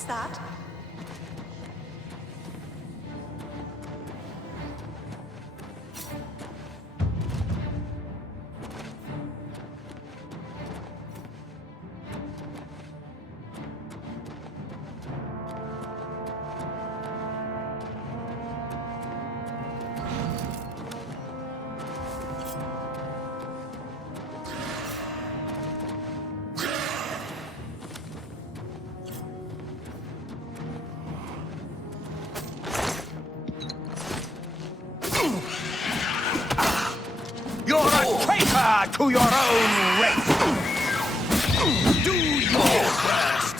What's that? You're a traitor to your own race! Do your worst!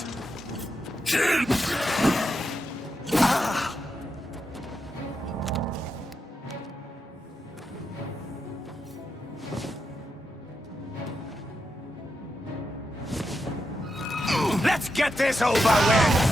Let's get this over with!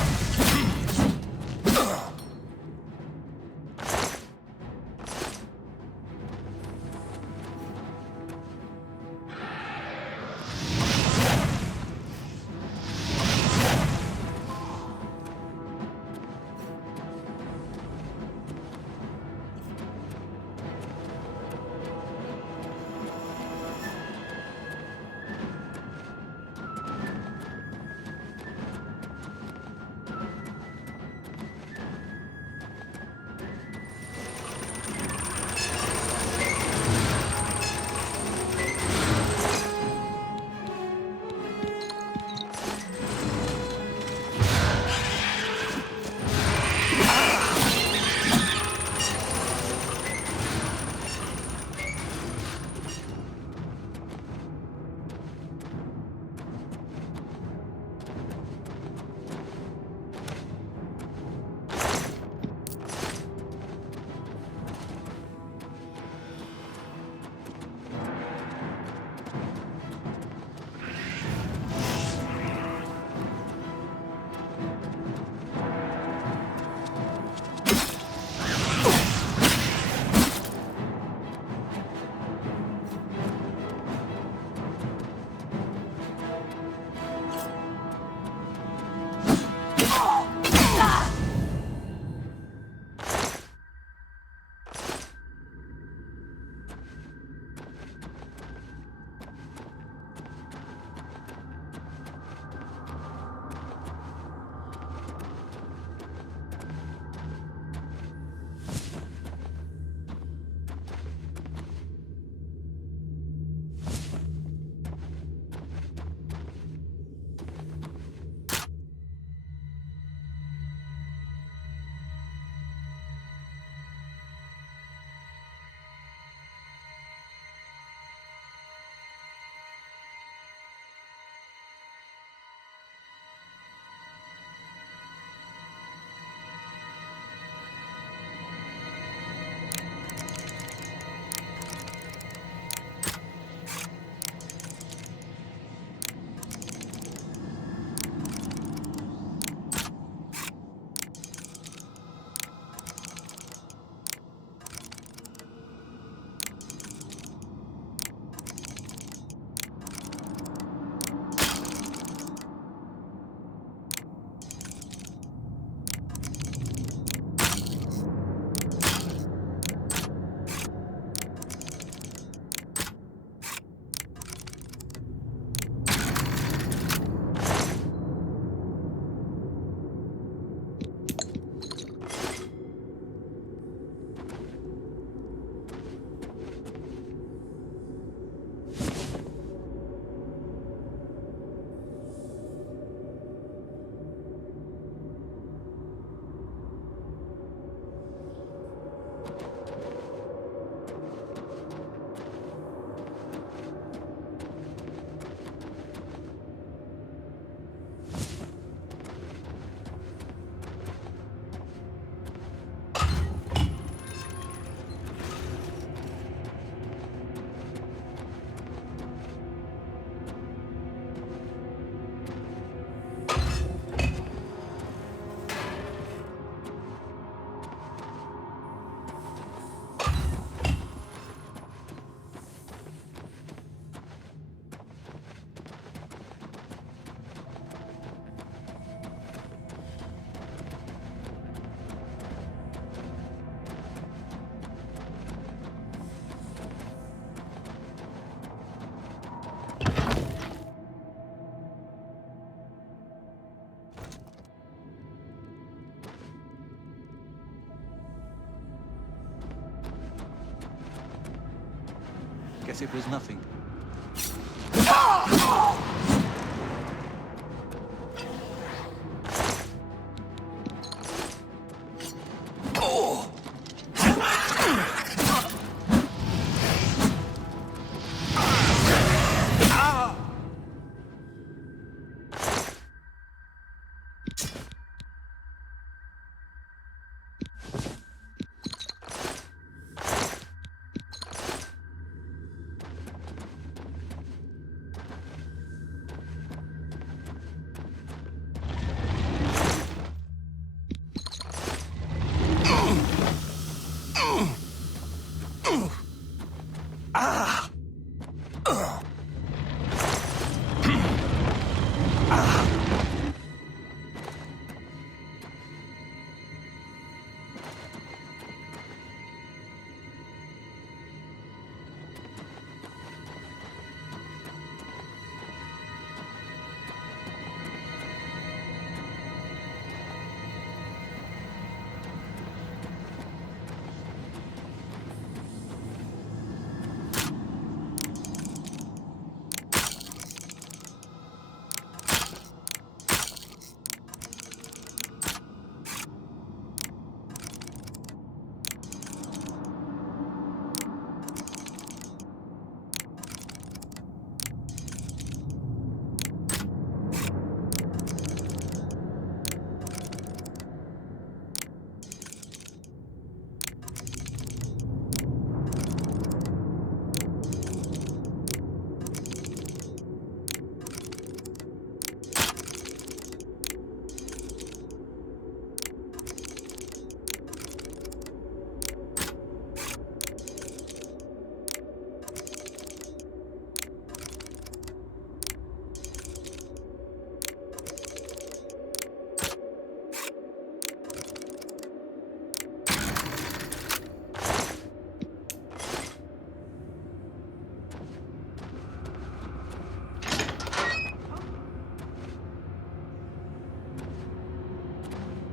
as it was nothing.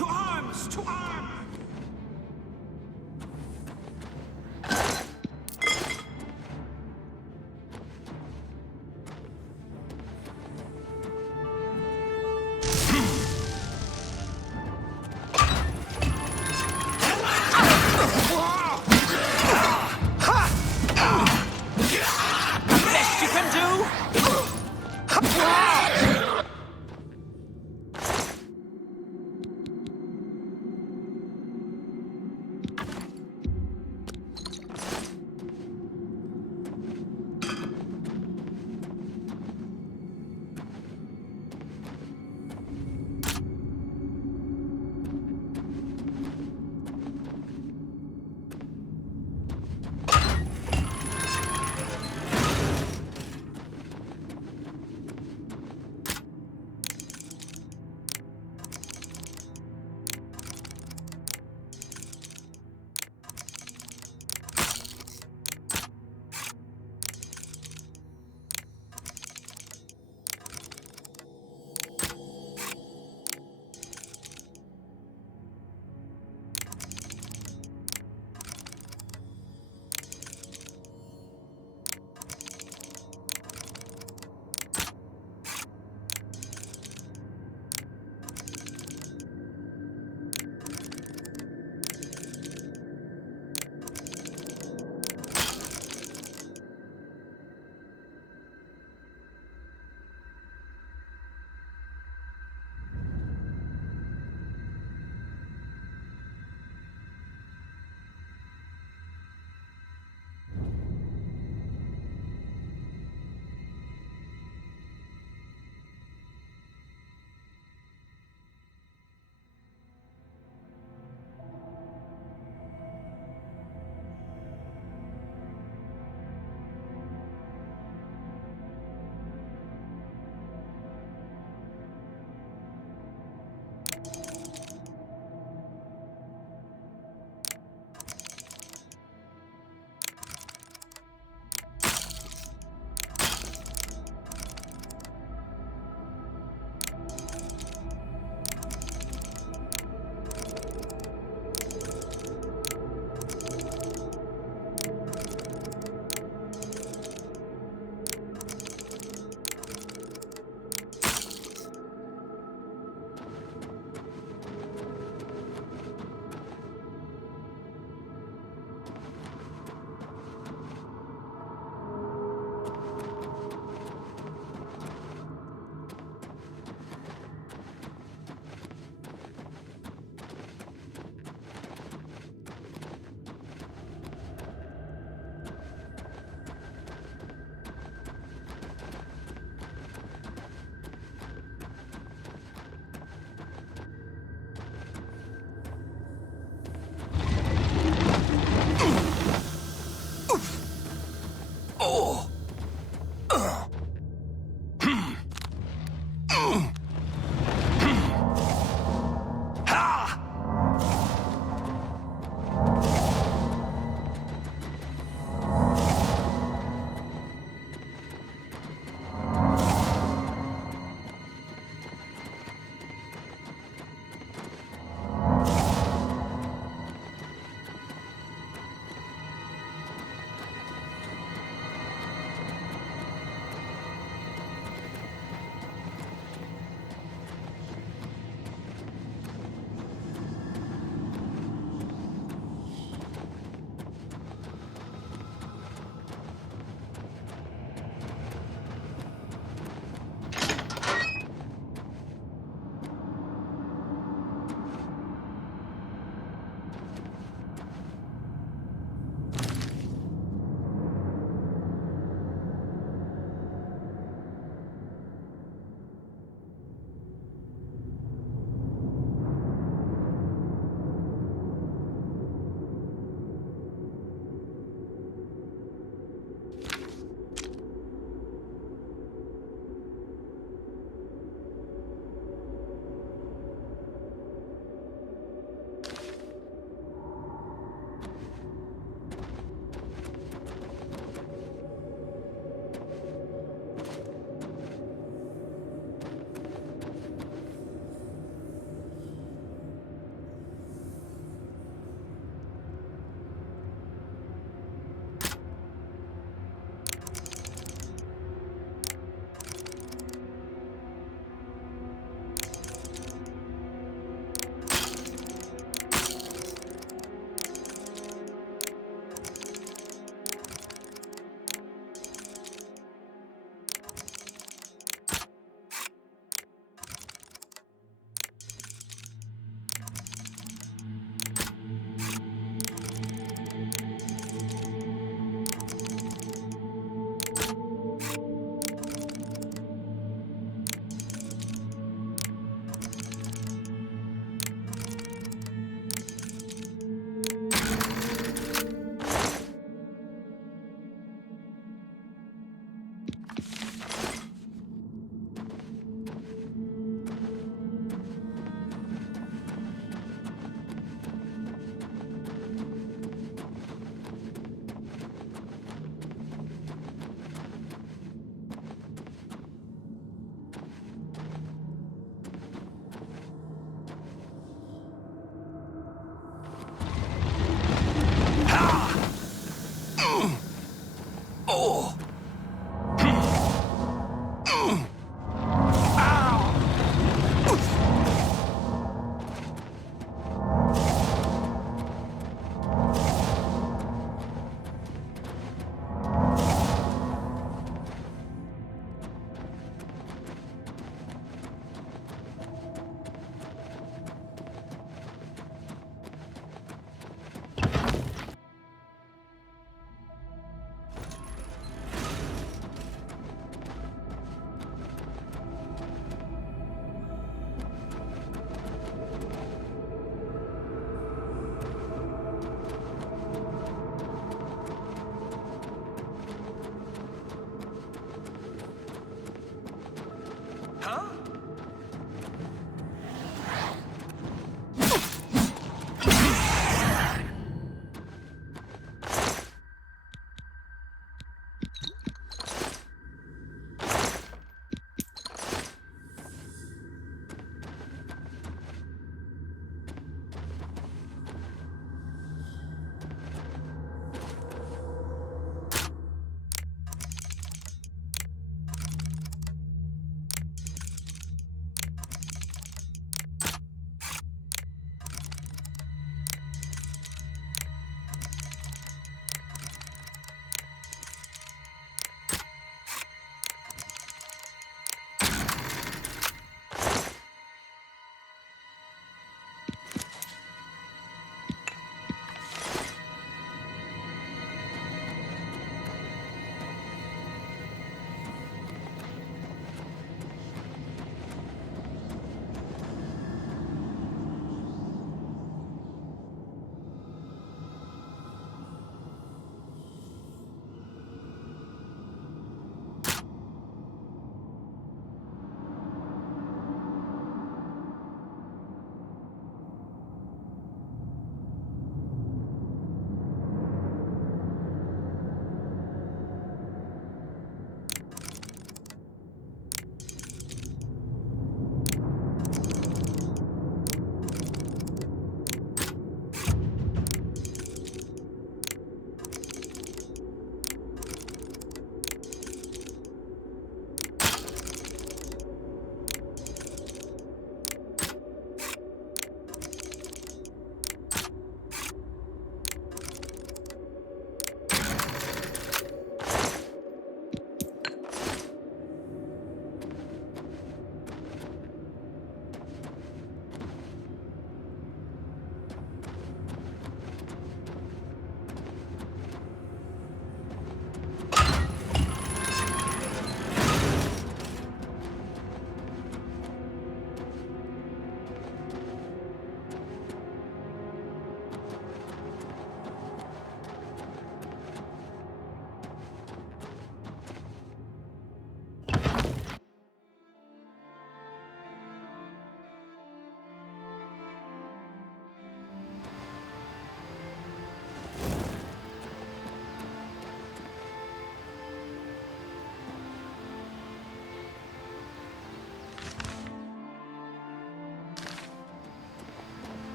To arms! To arms! Best you can do!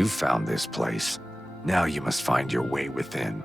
You found this place. Now you must find your way within.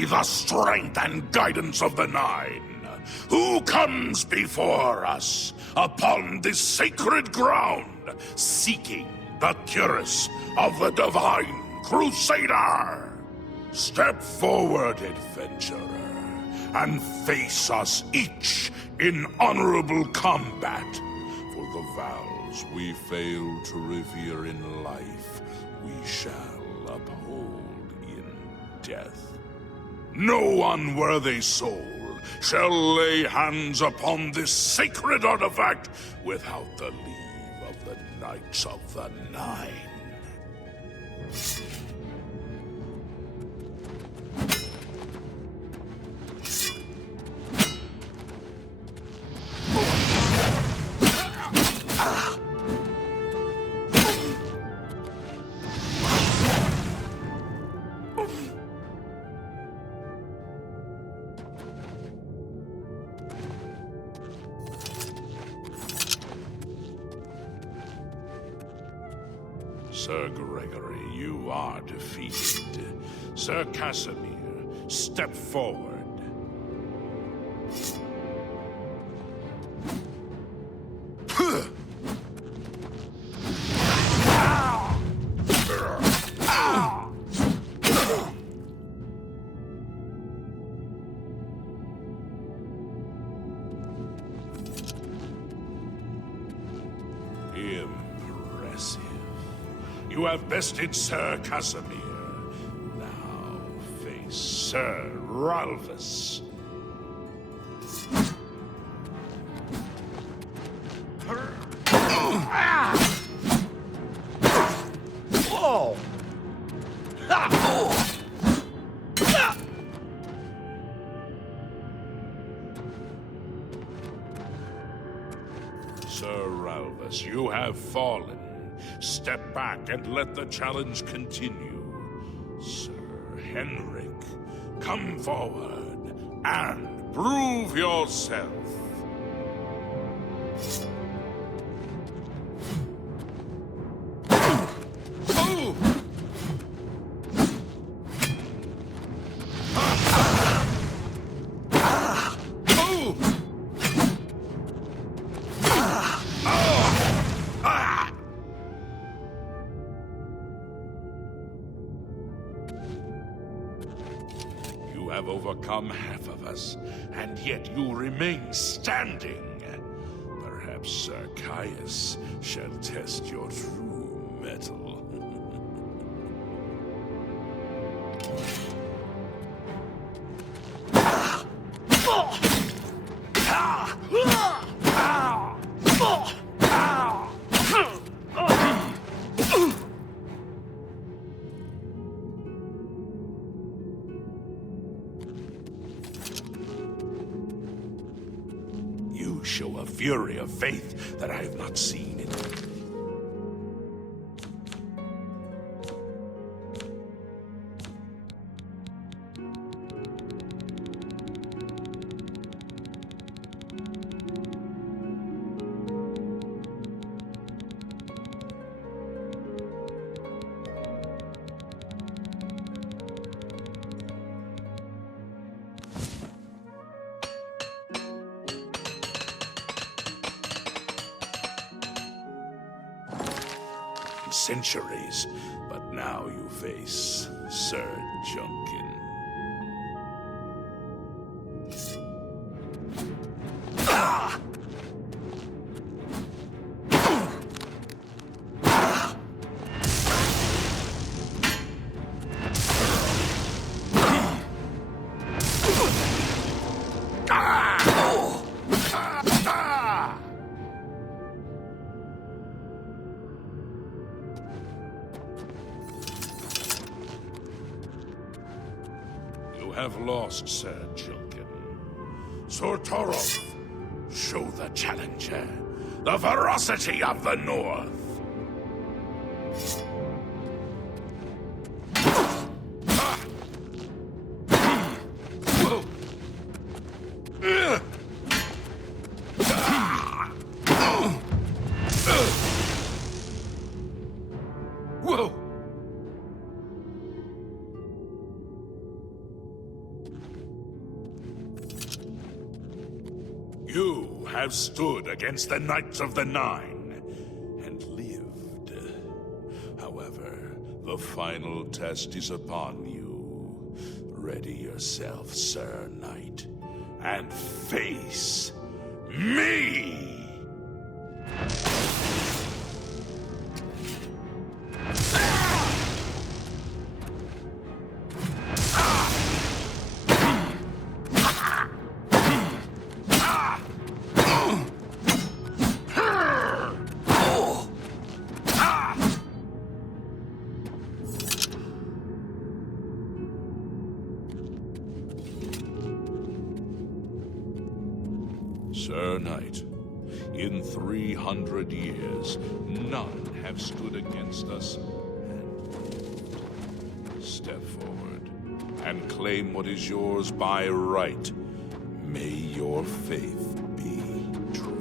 By the strength and guidance of the Nine, who comes before us upon this sacred ground, seeking the cuirass of the Divine Crusader? Step forward, adventurer, and face us each in honorable combat. For the vows we fail to revere in life, we shall uphold in death. No unworthy soul shall lay hands upon this sacred artifact without the leave of the Knights of the Nine. Sir Gregory, you are defeated. Sir Casimir, step forward. Impressive. You have bested Sir Casimir. Now face Sir Ralphus. Whoa! Sir Ralphus, you have fallen. Step back and let the challenge continue. Sir Henrik, come forward and prove yourself. You have overcome half of us, and yet you remain standing. Perhaps Sir Caius shall test your true mettle. You show a fury of faith that I have not seen in you. Centuries, but now you face Sir Junkin. You have lost, Sir Junkin. Sir Torov, show the challenger the ferocity of the North. have stood against the Knights of the Nine and lived. However, the final test is upon you. Ready yourself, Sir Knight, and face me! Sir Knight, in 300 years, none have stood against us. Step forward and claim what is yours by right. May your faith be true.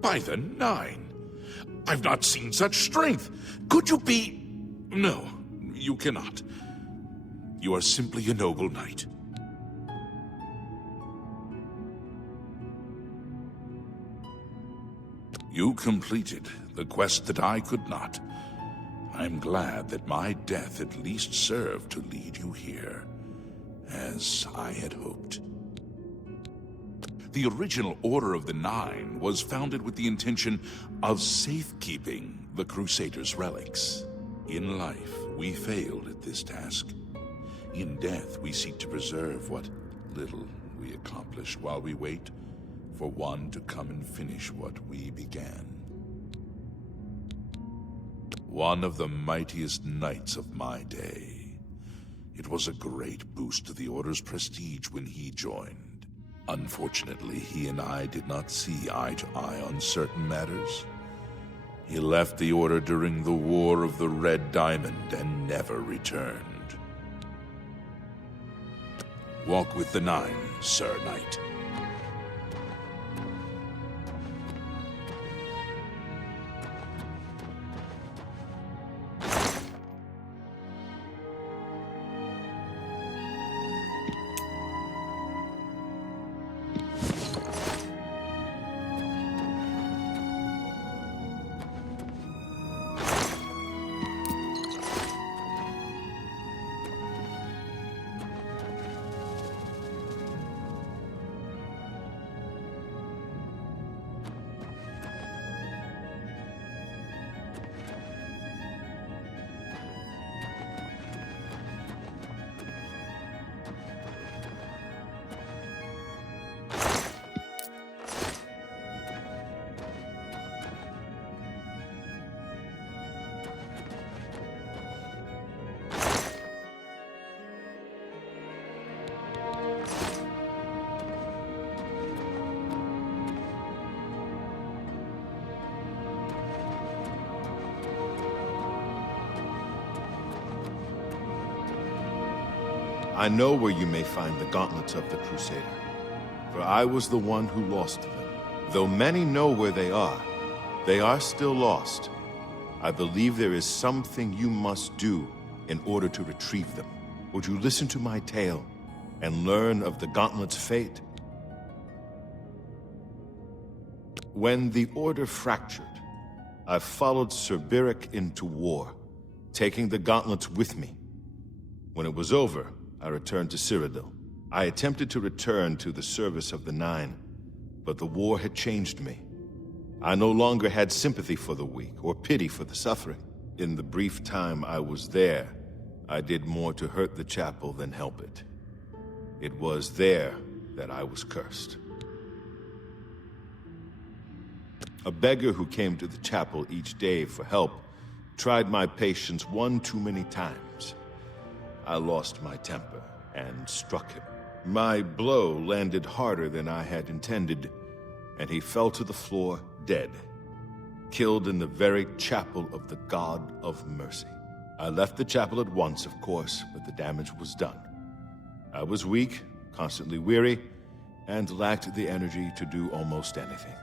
By the Nine! I've not seen such strength! Could you be... No, you cannot. You are simply a noble knight. You completed the quest that I could not. I'm glad that my death at least served to lead you here, as I had hoped. The original Order of the Nine was founded with the intention of safekeeping the Crusaders' relics. In life, we failed at this task. In death, we seek to preserve what little we accomplish while we wait for one to come and finish what we began. One of the mightiest knights of my day. It was a great boost to the Order's prestige when he joined. Unfortunately, he and I did not see eye to eye on certain matters. He left the Order during the War of the Red Diamond and never returned. Walk with the Nine, Sir Knight. I know where you may find the gauntlets of the Crusader, for I was the one who lost them. Though many know where they are still lost. I believe there is something you must do in order to retrieve them. Would you listen to my tale and learn of the gauntlet's fate? When the Order fractured, I followed Sir Beric into war, taking the gauntlets with me. When it was over, I returned to Cyrodiil. I attempted to return to the service of the Nine, but the war had changed me. I no longer had sympathy for the weak or pity for the suffering. In the brief time I was there, I did more to hurt the chapel than help it. It was there that I was cursed. A beggar who came to the chapel each day for help tried my patience one too many times. I lost my temper and struck him. My blow landed harder than I had intended, and he fell to the floor dead, killed in the very chapel of the God of Mercy. I left the chapel at once, of course, but the damage was done. I was weak, constantly weary, and lacked the energy to do almost anything.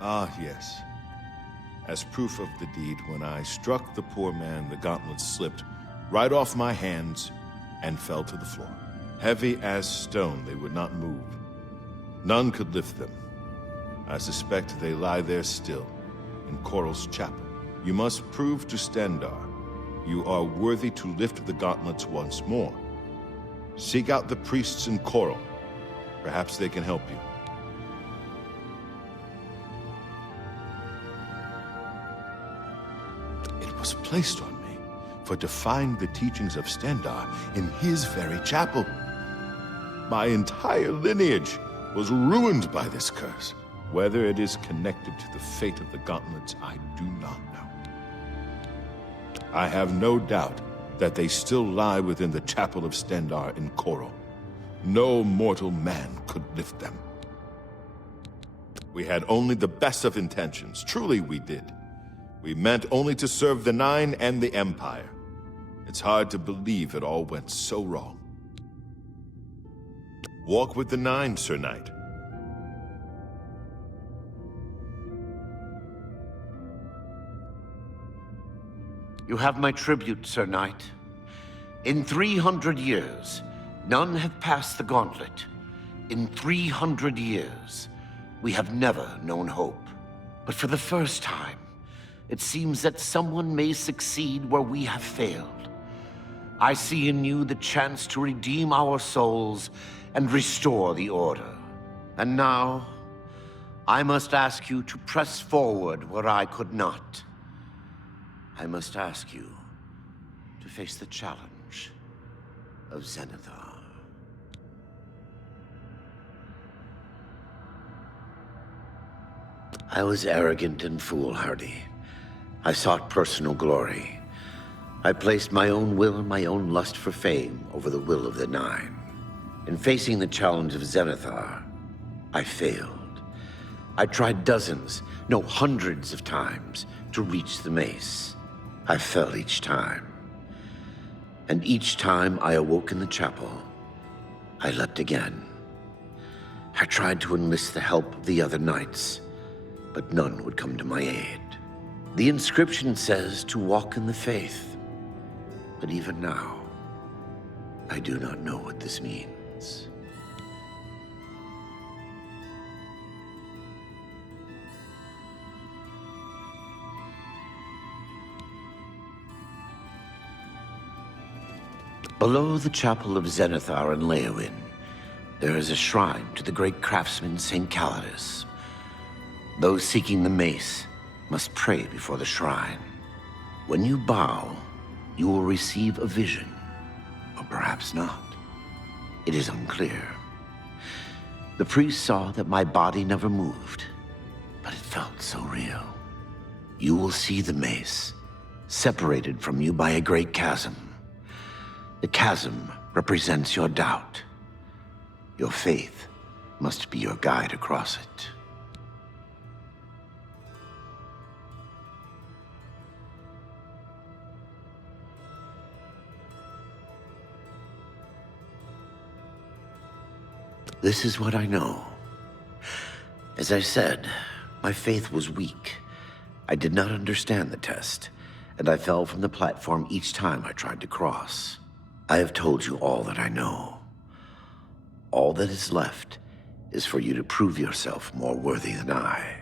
Ah, yes. As proof of the deed, when I struck the poor man, the gauntlets slipped right off my hands and fell to the floor. Heavy as stone, they would not move. None could lift them. I suspect they lie there still, in Coral's chapel. You must prove to Stendarr you are worthy to lift the gauntlets once more. Seek out the priests in Coral. Perhaps they can help you. It was placed on me for defying the teachings of Stendarr in his very chapel. My entire lineage was ruined by this curse. Whether it is connected to the fate of the gauntlets, I do not know. I have no doubt that they still lie within the chapel of Stendarr in Coral. No mortal man could lift them. We had only the best of intentions. Truly we did. We meant only to serve the Nine and the Empire. It's hard to believe it all went so wrong. Walk with the Nine, Sir Knight. You have my tribute, Sir Knight. In 300 years, none have passed the gauntlet. In 300 years, we have never known hope. But for the first time, it seems that someone may succeed where we have failed. I see in you the chance to redeem our souls and restore the Order. And now, I must ask you to press forward where I could not. I must ask you to face the challenge of Zenithar. I was arrogant and foolhardy. I sought personal glory. I placed my own will and my own lust for fame over the will of the Nine. In facing the challenge of Zenithar, I failed. I tried dozens, no hundreds of times to reach the mace. I fell each time. And each time I awoke in the chapel, I leapt again. I tried to enlist the help of the other knights, but none would come to my aid. The inscription says to walk in the faith, but even now, I do not know what this means. Below the chapel of Zenithar in Leowyn, there is a shrine to the great craftsman St. Calidus. Those seeking the mace must pray before the shrine. When you bow, you will receive a vision, or perhaps not. It is unclear. The priest saw that my body never moved, but it felt so real. You will see the mace, separated from you by a great chasm. The chasm represents your doubt. Your faith must be your guide across it. This is what I know. As I said, my faith was weak. I did not understand the test, and I fell from the platform each time I tried to cross. I have told you all that I know. All that is left is for you to prove yourself more worthy than I.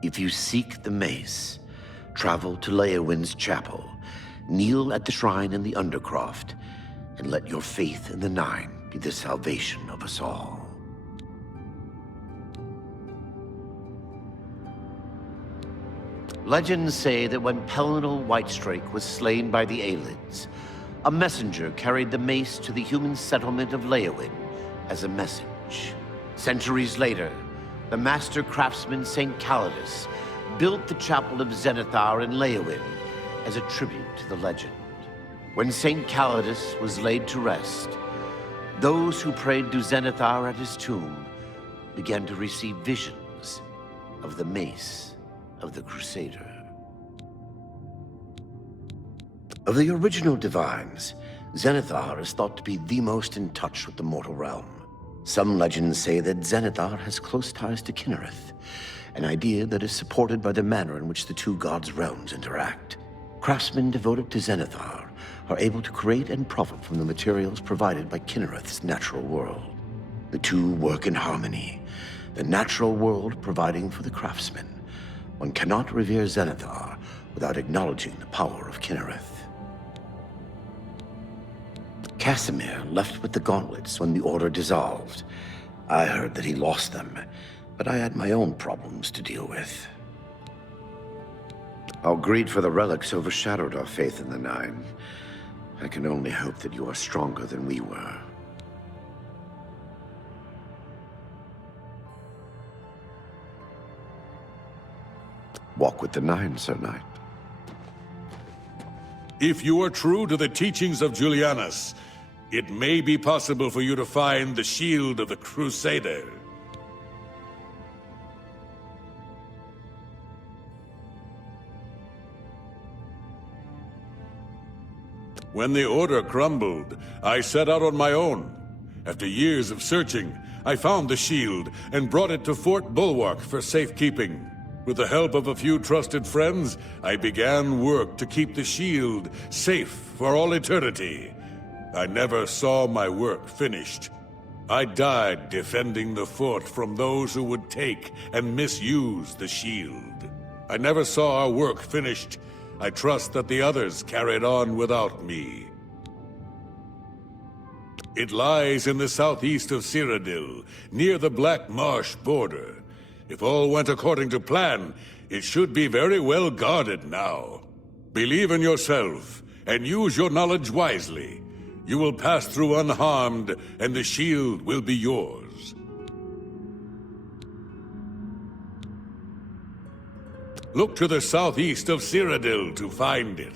If you seek the mace, travel to Leowyn's chapel, kneel at the shrine in the Undercroft, and let your faith in the Nine be the salvation of us all. Legends say that when Pellinal Whitestrake was slain by the Aelids, a messenger carried the mace to the human settlement of Leyawiin as a message. Centuries later, the master craftsman St. Calidus built the Chapel of Zenithar in Leyawiin as a tribute to the legend. When St. Calidus was laid to rest, those who prayed to Zenithar at his tomb began to receive visions of the mace of the Crusader. Of the original divines, Zenithar is thought to be the most in touch with the mortal realm. Some legends say that Zenithar has close ties to Kinnereth, an idea that is supported by the manner in which the two gods' realms interact. Craftsmen devoted to Zenithar are able to create and profit from the materials provided by Kinnereth's natural world. The two work in harmony, the natural world providing for the craftsman. One cannot revere Zenithar without acknowledging the power of Kinnereth. Casimir left with the gauntlets when the Order dissolved. I heard that he lost them, but I had my own problems to deal with. Our greed for the relics overshadowed our faith in the Nine. I can only hope that you are stronger than we were. Walk with the Nine, Sir Knight. If you are true to the teachings of Julianus, it may be possible for you to find the shield of the Crusader. When the Order crumbled, I set out on my own. After years of searching, I found the shield and brought it to Fort Bulwark for safekeeping. With the help of a few trusted friends, I began work to keep the shield safe for all eternity. I never saw my work finished. I died defending the fort from those who would take and misuse the shield. I never saw our work finished. I trust that the others carried on without me. It lies in the southeast of Cyrodiil, near the Black Marsh border. If all went according to plan, it should be very well guarded now. Believe in yourself, and use your knowledge wisely. You will pass through unharmed, and the shield will be yours. Look to the southeast of Cyrodiil to find it.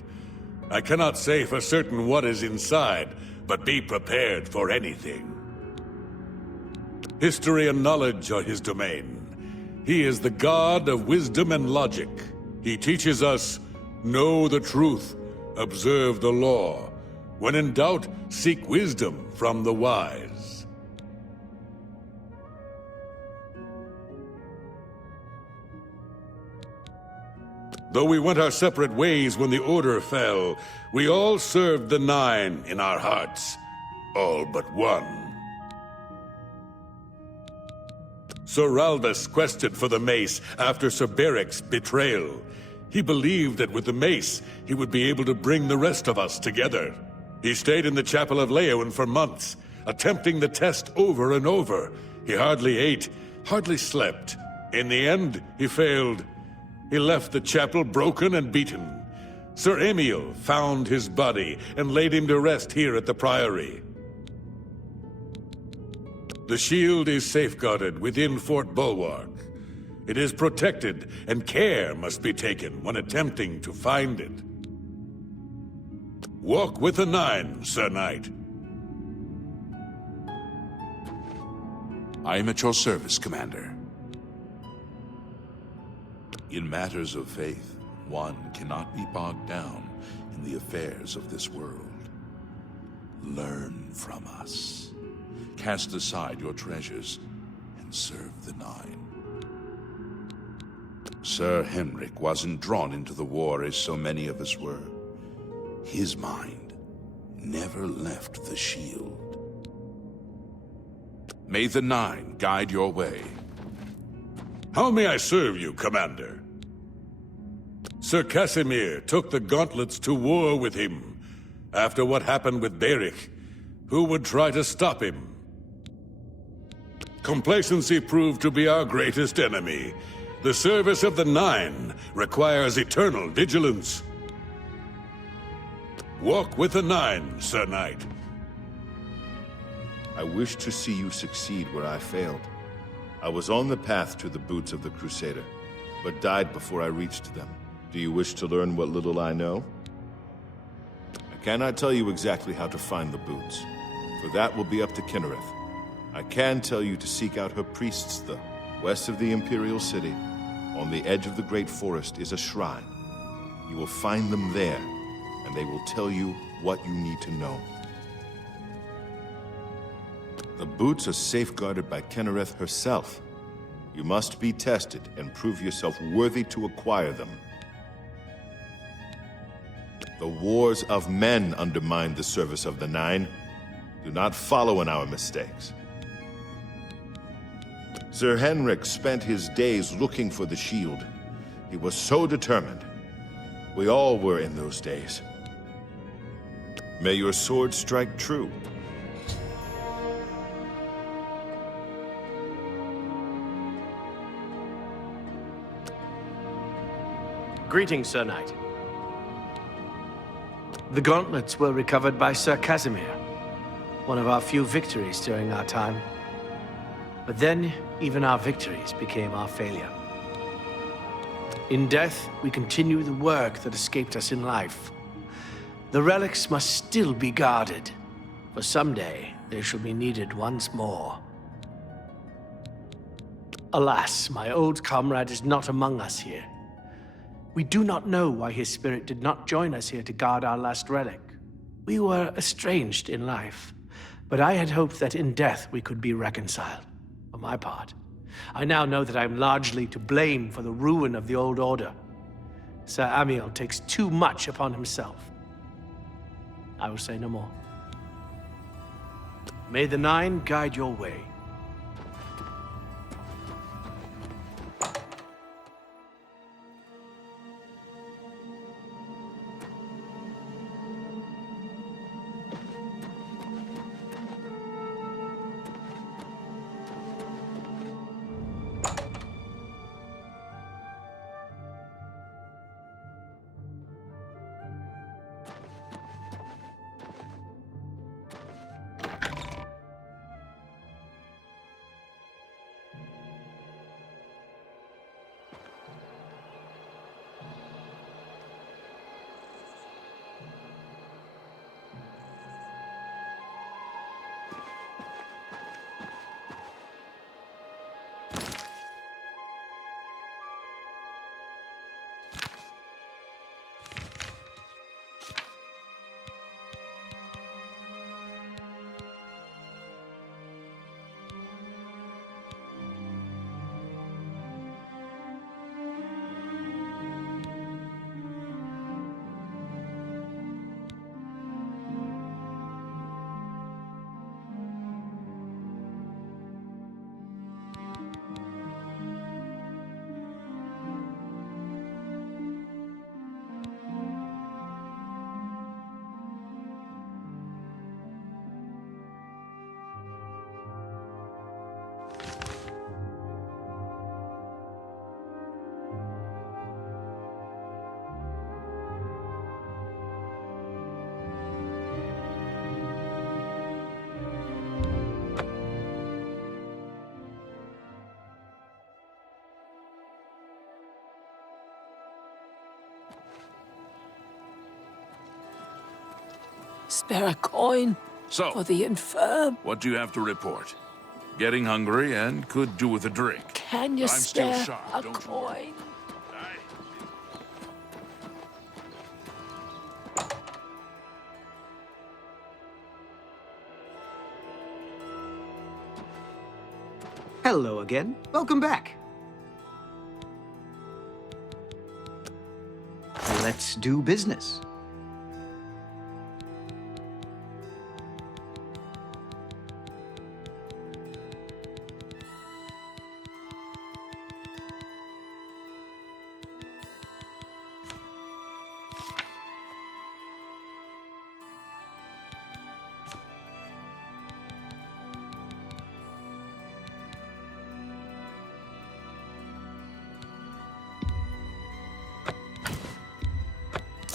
I cannot say for certain what is inside, but be prepared for anything. History and knowledge are his domain. He is the god of wisdom and logic. He teaches us, know the truth, observe the law. When in doubt, seek wisdom from the wise. Though we went our separate ways when the Order fell, we all served the Nine in our hearts. All but one. Sir Ralbus quested for the mace after Sir Beric's betrayal. He believed that with the mace, he would be able to bring the rest of us together. He stayed in the Chapel of Leyawiin for months, attempting the test over and over. He hardly ate, hardly slept. In the end, he failed. He left the chapel broken and beaten. Sir Emil found his body and laid him to rest here at the Priory. The shield is safeguarded within Fort Bulwark. It is protected, and care must be taken when attempting to find it. Walk with the Nine, Sir Knight. I am at your service, Commander. In matters of faith, one cannot be bogged down in the affairs of this world. Learn from us. Cast aside your treasures and serve the Nine. Sir Henrik wasn't drawn into the war as so many of us were. His mind never left the shield. May the Nine guide your way. How may I serve you, Commander? Sir Casimir took the gauntlets to war with him. After what happened with Beric, Who would try to stop him? Complacency proved to be our greatest enemy. The service of the Nine requires eternal vigilance. Walk with the Nine, Sir Knight. I wish to see you succeed where I failed. I was on the path to the boots of the Crusader, but died before I reached them. Do you wish to learn what little I know? I cannot tell you exactly how to find the boots, for that will be up to Kinnereth. I can tell you to seek out her priests, though. West of the Imperial City, on the edge of the Great Forest, is a shrine. You will find them there, and they will tell you what you need to know. The boots are safeguarded by Kinnereth herself. You must be tested and prove yourself worthy to acquire them. The wars of men undermine the service of the Nine. Do not follow in our mistakes. Sir Henrik spent his days looking for the shield. He was so determined. We all were in those days. May your sword strike true. Greetings, Sir Knight. The gauntlets were recovered by Sir Casimir, one of our few victories during our time. But then, even our victories became our failure. In death, we continue the work that escaped us in life. The relics must still be guarded, for someday they shall be needed once more. Alas, my old comrade is not among us here. We do not know why his spirit did not join us here to guard our last relic. We were estranged in life, but I had hoped that in death we could be reconciled. For my part, I now know that I am largely to blame for the ruin of the old order. Sir Amiel takes too much upon himself. I will say no more. May the Nine guide your way. Spare a coin So, for the infirm. what do you have to report? Getting hungry and could do with a drink. Can you I'm still spare sharp, a don't you worry. coin? Hello again. Welcome back. Let's do business.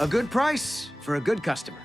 A good price for a good customer.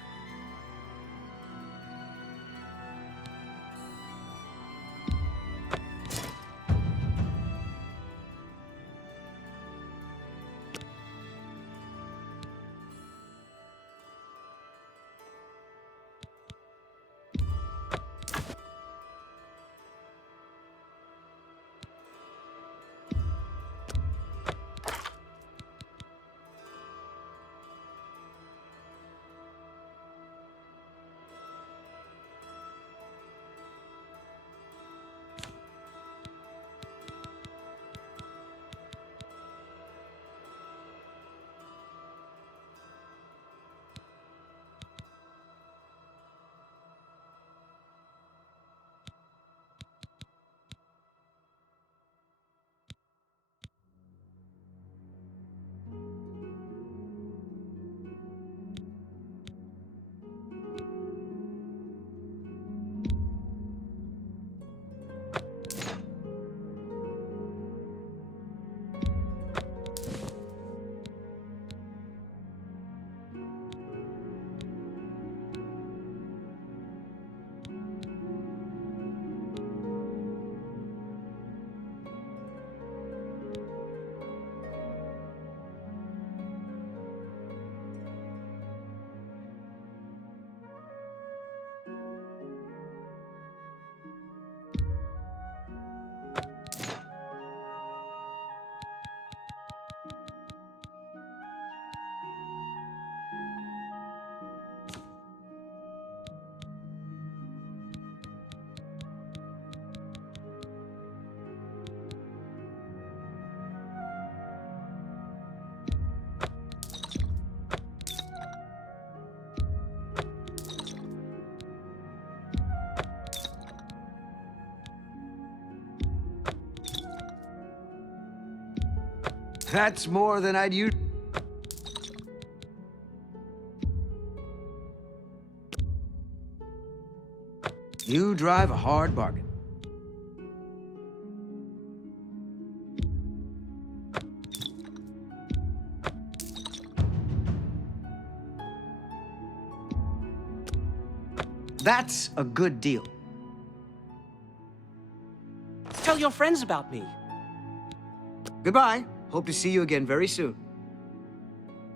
That's more than I'd use. You drive a hard bargain. That's a good deal. Tell your friends about me. Goodbye. Hope to see you again very soon.